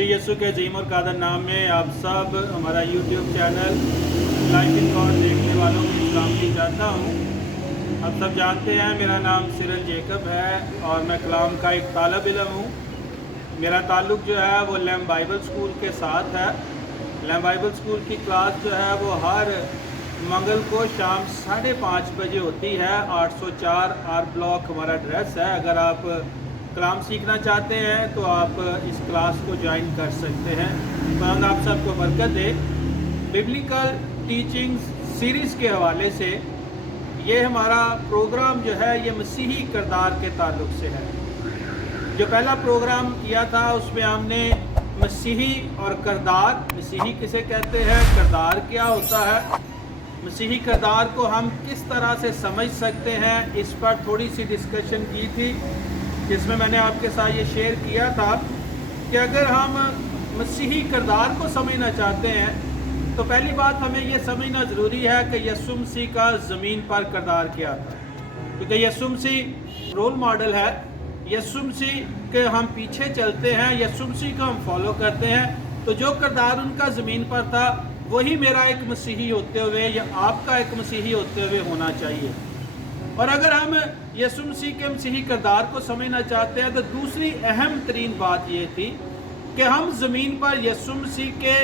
मसीह यीशु के अजीम और कादर नाम में आप सब हमारा YouTube channel life in God देखने वालों को सलामती चाहता हूँ। आप सब जानते हैं मेरा नाम सिरल जेकब है और मैं कलाम का एक तालिब इल्म हूँ। मेरा ताल्लुक़ जो है वो लैम बाइबल स्कूल के साथ है। लैम बाइबल स्कूल की क्लास जो है वो हर मंगल को शाम 5:30 बजे होती है। 804 आर ब्लॉक हमारा एड्रेस है। अगर आप कलाम सीखना चाहते हैं तो आप इस क्लास को ज्वाइन कर सकते हैं। खुदा आप सबको बरकत दे। बिब्लिकल टीचिंग्स सीरीज़ के हवाले से ये हमारा प्रोग्राम जो है ये मसीही किरदार के ताल्लुक़ से है। जो पहला प्रोग्राम किया था उसमें हमने मसीही और किरदार, मसीही किसे कहते हैं, किरदार क्या होता है, मसीही किरदार को हम किस तरह से समझ सकते हैं, इस पर थोड़ी सी डिस्कशन की थी, जिसमें मैंने आपके साथ ये शेयर किया था कि अगर हम मसीही किरदार को समझना चाहते हैं तो पहली बात हमें ये समझना ज़रूरी है कि यीशु मसीह का ज़मीन पर किरदार क्या था। क्योंकि यीशु मसीह रोल मॉडल है, यीशु मसीह के हम पीछे चलते हैं, यीशु मसीह को हम फॉलो करते हैं। तो जो किरदार उनका ज़मीन पर था वही मेरा एक मसीही होते हुए या आपका एक मसीही होते हुए होना चाहिए। और अगर हम यीशु मसीह के मसीही किरदार को समझना चाहते हैं तो दूसरी अहम तरीन बात ये थी कि हम ज़मीन पर यीशु मसीह के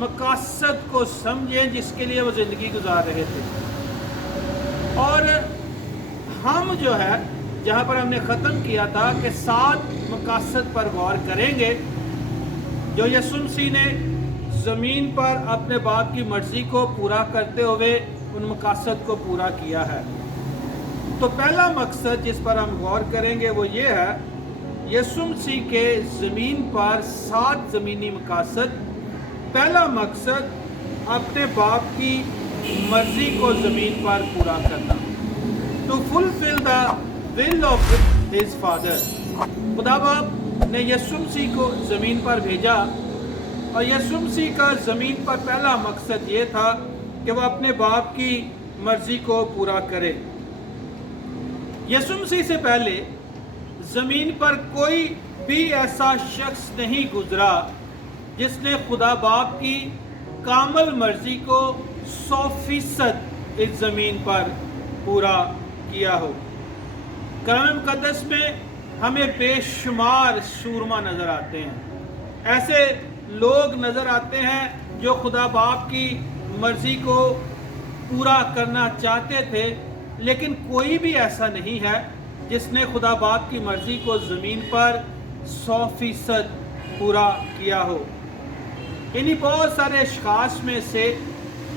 मकासद को समझें जिसके लिए वो ज़िंदगी गुजार रहे थे। और हम जो है जहाँ पर हमने ख़त्म किया था कि 7 मकासद पर गौर करेंगे जो यीशु मसीह ने ज़मीन पर अपने बाप की मर्ज़ी को पूरा करते हुए उन मकासद को पूरा किया है। तो पहला मकसद जिस पर हम गौर करेंगे वो ये है, यीशु मसीह के ज़मीन पर 7 ज़मीनी मकासद। पहला मकसद अपने बाप की मर्ज़ी को ज़मीन पर पूरा करना, to fulfil the will of his father. खुदा बाप ने यीशु मसीह को ज़मीन पर भेजा और यीशु मसीह का ज़मीन पर पहला मकसद ये था कि वह अपने बाप की मर्ज़ी को पूरा करे। यीशु मसीह से पहले ज़मीन पर कोई भी ऐसा शख्स नहीं गुजरा जिसने खुदा बाप की कामल मर्ज़ी को 100% इस ज़मीन पर पूरा किया हो। कलाम मुक़द्दस में हमें बेशुमार सूरमा नज़र आते हैं, ऐसे लोग नज़र आते हैं जो खुदा बाप की मर्ज़ी को पूरा करना चाहते थे, लेकिन कोई भी ऐसा नहीं है जिसने खुदा बाप की मर्ज़ी को ज़मीन पर 100% पूरा किया हो। इन्हीं बहुत सारे अशख़ास में से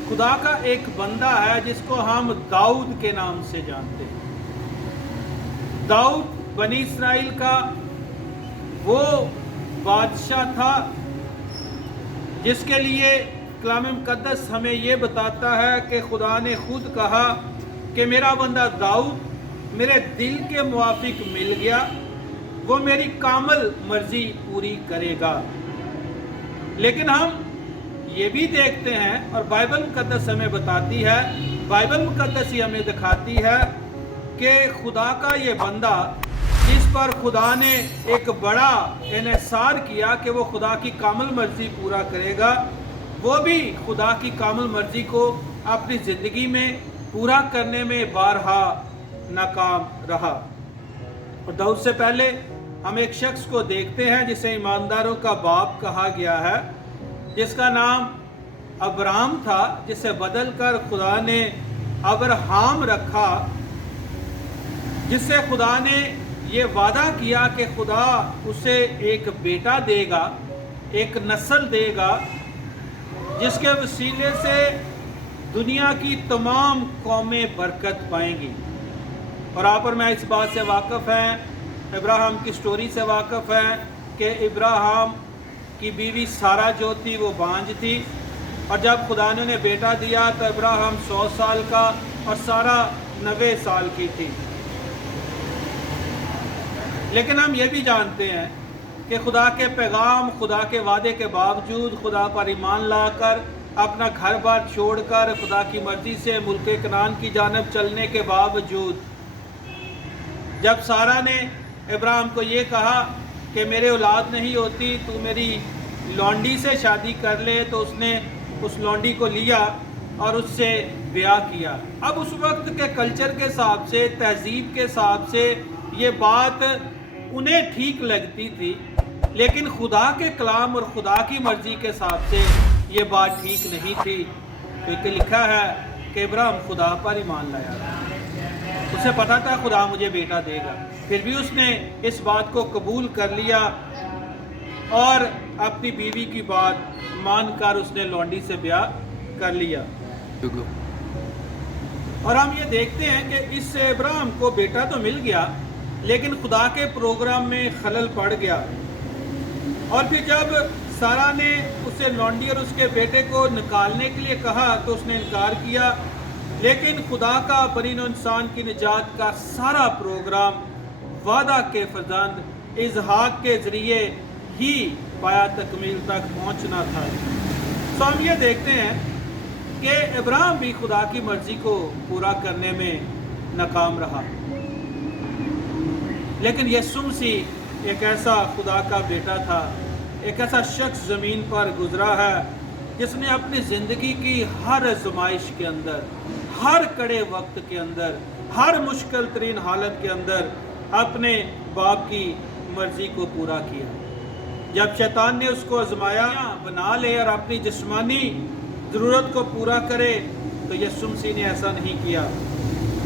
खुदा का एक बंदा है जिसको हम दाऊद के नाम से जानते हैं। दाऊद बनी इस्राइल का वो बादशाह था जिसके लिए कलाम मुक़द्दस हमें ये बताता है कि खुदा ने खुद कहा कि मेरा बंदा दाऊद मेरे दिल के मुआफिक मिल गया, वो मेरी कामल मर्ज़ी पूरी करेगा। लेकिन हम ये भी देखते हैं और बाइबल मुक़द्दस हमें बताती है, बाइबल मुक़द्दस ही हमें दिखाती है कि खुदा का ये बंदा जिस पर खुदा ने एक बड़ा इन्हिसार किया कि वो खुदा की कामल मर्ज़ी पूरा करेगा, वो भी खुदा की कामल मर्ज़ी को अपनी ज़िंदगी में पूरा करने में बारहा नाकाम रहा। और दाऊद से पहले हम एक शख्स को देखते हैं जिसे ईमानदारों का बाप कहा गया है, जिसका नाम अब्राम था, जिसे बदल कर खुदा ने अब्राहम रखा, जिससे खुदा ने ये वादा किया कि खुदा उसे एक बेटा देगा, एक नस्ल देगा जिसके वसीले से दुनिया की तमाम कौमें बरकत पाएंगी। और आप और मैं इस बात से वाक़फ़ हैं, इब्राहिम की स्टोरी से वाक़फ़ हैं कि इब्राहिम की बीवी सारा जो थी वो बांझ थी, और जब खुदा ने उन्हें बेटा दिया तो इब्राहिम 100 साल का और सारा 90 साल की थी। लेकिन हम ये भी जानते हैं कि खुदा के पैगाम, खुदा के वादे के बावजूद खुदा पर ईमान लाकर अपना घर बार छोड़कर खुदा की मर्ज़ी से मुल्क कनान की जानब चलने के बावजूद जब सारा ने इब्राहिम को ये कहा कि मेरे औलाद नहीं होती, तू मेरी لونڈی سے شادی کر لے تو اس نے اس لونڈی کو لیا اور اس سے بیاہ کیا۔ اب اس وقت کے کلچر کے حساب سے، تہذیب کے حساب سے یہ بات انہیں ٹھیک لگتی تھی، لیکن خدا کے کلام اور خدا کی مرضی کے حساب سے یہ بات ٹھیک نہیں تھی، کیونکہ لکھا ہے کہ ابراہیم خدا پر ایمان لایا، اسے پتا تھا خدا مجھے بیٹا دے گا، پھر بھی اس نے اس بات کو قبول کر لیا اور اپنی بیوی کی بات مان کر اس نے لونڈی سے بیاہ کر لیا۔ اور ہم یہ دیکھتے ہیں کہ اس سے ابراہیم کو بیٹا تو مل گیا، لیکن خدا کے پروگرام میں خلل پڑ گیا، اور پھر جب سارا نے اسے لونڈی اور اس کے بیٹے کو نکالنے کے لیے کہا تو اس نے انکار کیا، لیکن خدا کا بنی نوع انسان کی نجات کا سارا پروگرام وعدہ کے فرزند اسحاق کے ذریعے ہی پایا تکمیل تک پہنچنا تھا۔ تو ہم یہ دیکھتے ہیں کہ ابراہیم بھی خدا کی مرضی کو پورا کرنے میں ناکام رہا، لیکن یسوع مسیح ایک ایسا خدا کا بیٹا تھا، ایک ایسا شخص زمین پر گزرا ہے جس نے اپنی زندگی کی ہر آزمائش کے اندر، ہر کڑے وقت کے اندر، ہر مشکل ترین حالت کے اندر اپنے باپ کی مرضی کو پورا کیا۔ جب شیطان نے اس کو آزمایا بنا لے اور اپنی جسمانی ضرورت کو پورا کرے، تو یسوع مسیح نے ایسا نہیں کیا۔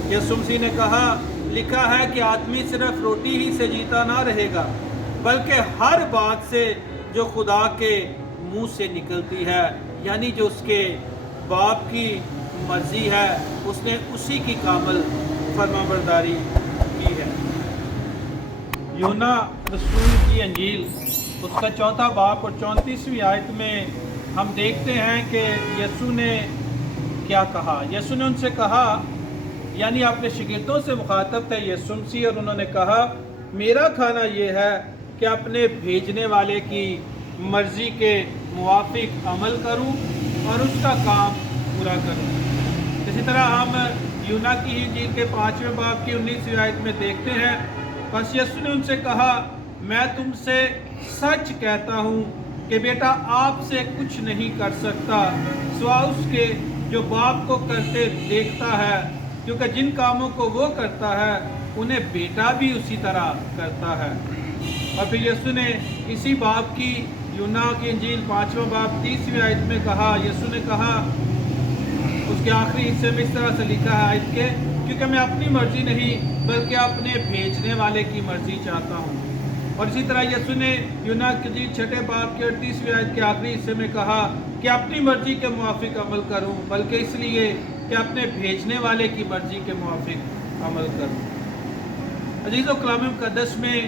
یسوع مسیح نے کہا، لکھا ہے کہ آدمی صرف روٹی ہی سے جیتا نہ رہے گا، بلکہ ہر بات سے جو خدا کے منہ سے نکلتی ہے، یعنی جو اس کے باپ کی مرضی ہے، اس نے اسی کی کامل فرمانبرداری کی ہے۔ یونا رسول کی انجیل اس کا 4 باب اور 34ویں آیت میں ہم دیکھتے ہیں کہ یسوع نے کیا کہا۔ یسوع نے ان سے کہا، یعنی اپنے شاگردوں سے مخاطب تھے یسوع مسیح، اور انہوں نے کہا، میرا کھانا یہ ہے کہ اپنے بھیجنے والے کی مرضی کے موافق عمل کروں اور اس کا کام پورا کروں۔ اسی طرح ہم یونا کی انجیل کے 5ویں باب کی 19ویں آیت میں دیکھتے ہیں، پس یسوع نے ان سے کہا، میں تم سے سچ کہتا ہوں کہ بیٹا آپ سے کچھ نہیں کر سکتا سوا اس کے جو باپ کو کرتے دیکھتا ہے، کیونکہ جن کاموں کو وہ کرتا ہے انہیں بیٹا بھی اسی طرح کرتا ہے۔ اور پھر یسوع نے اسی باب کی یونا کی انجیل 5واں باب 30ویں آیت میں کہا، یسوع نے کہا اس کے آخری حصے میں اس طرح سے لکھا ہے آیت کے، کیونکہ میں اپنی مرضی نہیں بلکہ اپنے بھیجنے والے کی مرضی چاہتا ہوں۔ اور اسی طرح یسوع نے یونا کی انجیل 6 باب کی 38ویں آیت کے آخری حصے میں کہا کہ اپنی مرضی کے موافق عمل کروں، بلکہ اس لیے کہ اپنے بھیجنے والے کی مرضی کے موافق عمل کروں۔ عزیزو، کلام مقدس میں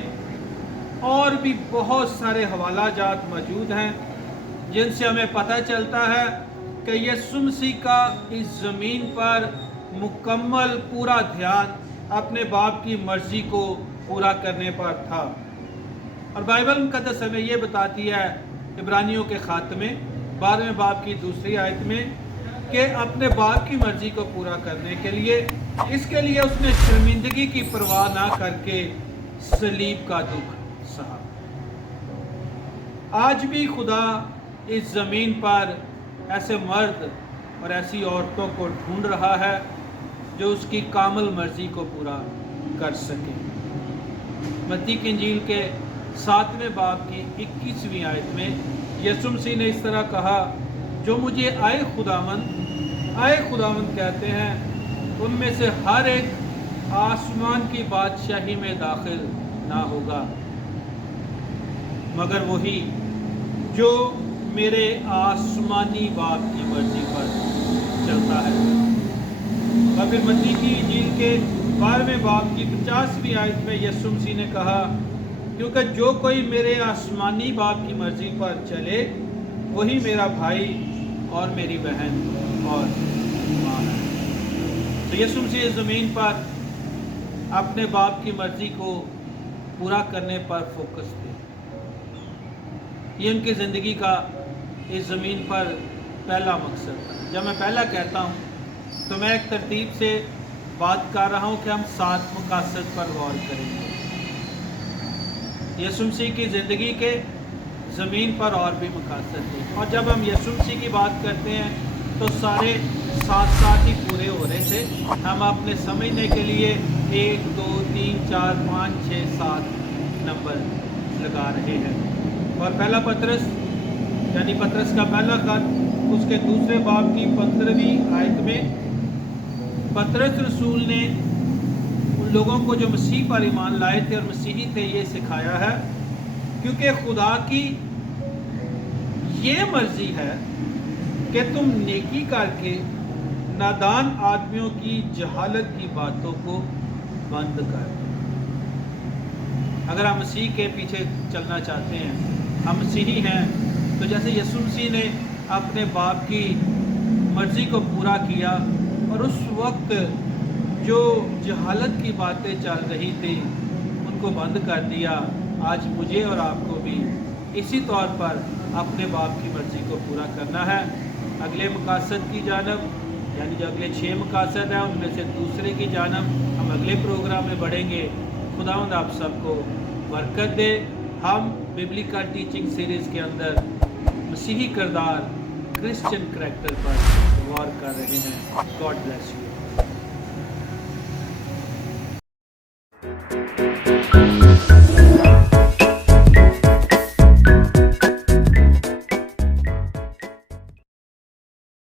اور بھی بہت سارے حوالہ جات موجود ہیں جن سے ہمیں پتہ چلتا ہے کہ یسوع مسیح کا اس زمین پر مکمل پورا دھیان اپنے باپ کی مرضی کو پورا کرنے پر تھا۔ اور بائبل مقدس ہمیں یہ بتاتی ہے عبرانیوں کے خاتمے 12ویں باب کی 2 آیت میں کہ اپنے باپ کی مرضی کو پورا کرنے کے لیے، اس کے لیے اس نے شرمندگی کی پرواہ نہ کر کے صلیب کا دکھ سہا۔ آج بھی خدا اس زمین پر ایسے مرد اور ایسی عورتوں کو ڈھونڈ رہا ہے جو اس کی کامل مرضی کو پورا کر سکے۔ متی کی انجیل کے 7ویں باب کی 21ویں آیت میں یسوع مسیح نے اس طرح کہا، جو مجھے آئے خداوند کہتے ہیں ان میں سے ہر ایک آسمان کی بادشاہی میں داخل نہ ہوگا، مگر وہی جو میرے آسمانی باپ کی مرضی پر چلتا ہے۔ اور پھر متی کی انجیل کے 12ویں باب کی 50ویں آیت میں یسوع مسیح نے کہا، کیونکہ جو کوئی میرے آسمانی باپ کی مرضی پر چلے وہی میرا بھائی اور میری بہن اور ماں ہے۔ تو یسوع مسیح اس زمین پر اپنے باپ کی مرضی کو پورا کرنے پر فوکس تھے۔ یہ ان کی زندگی کا اس زمین پر پہلا مقصد تھا۔ جب میں پہلا کہتا ہوں تو میں ایک ترتیب سے بات کر رہا ہوں کہ ہم 7 مقاصد پر غور کریں گے۔ یسوع مسیح کی زندگی کے ज़मीन पर और भी मकासद थे। और जब हम यीशु मसीह की बात करते हैं तो सारे साथ साथ ही पूरे हो रहे थे। हम अपने समझने के लिए 1 2 3 4 5 6 7 नंबर लगा रहे हैं। और पहला पतरस यानी पतरस का पहला खत उसके दूसरे बाब की 15वीं आयत में पतरस रसूल ने उन लोगों को जो मसीह पर ईमान लाए थे और मसीही थे ये सिखाया है, क्योंकि खुदा की ये मर्जी है कि तुम नेकी करके नादान आदमियों की जहालत की बातों को बंद कर दो। अगर हम मसीह के पीछे चलना चाहते हैं, हम मसीही हैं, तो जैसे यीशु मसीह ने अपने बाप की मर्जी को पूरा किया और उस वक्त जो जहालत की बातें चल रही थी उनको बंद कर दिया, आज मुझे और आपको भी इसी तौर पर अपने बाप की मर्जी को पूरा करना है। अगले मकासद की जानब यानी जो अगले 6 मकासद हैं उनमें से दूसरे की जानब हम अगले प्रोग्राम में बढ़ेंगे। खुदावंद आप सबको बरकत दे। हम बिब्लिकल टीचिंग सीरीज़ के अंदर मसीही किरदार क्रिश्चियन करैक्टर पर गौर कर रहे हैं। God bless you.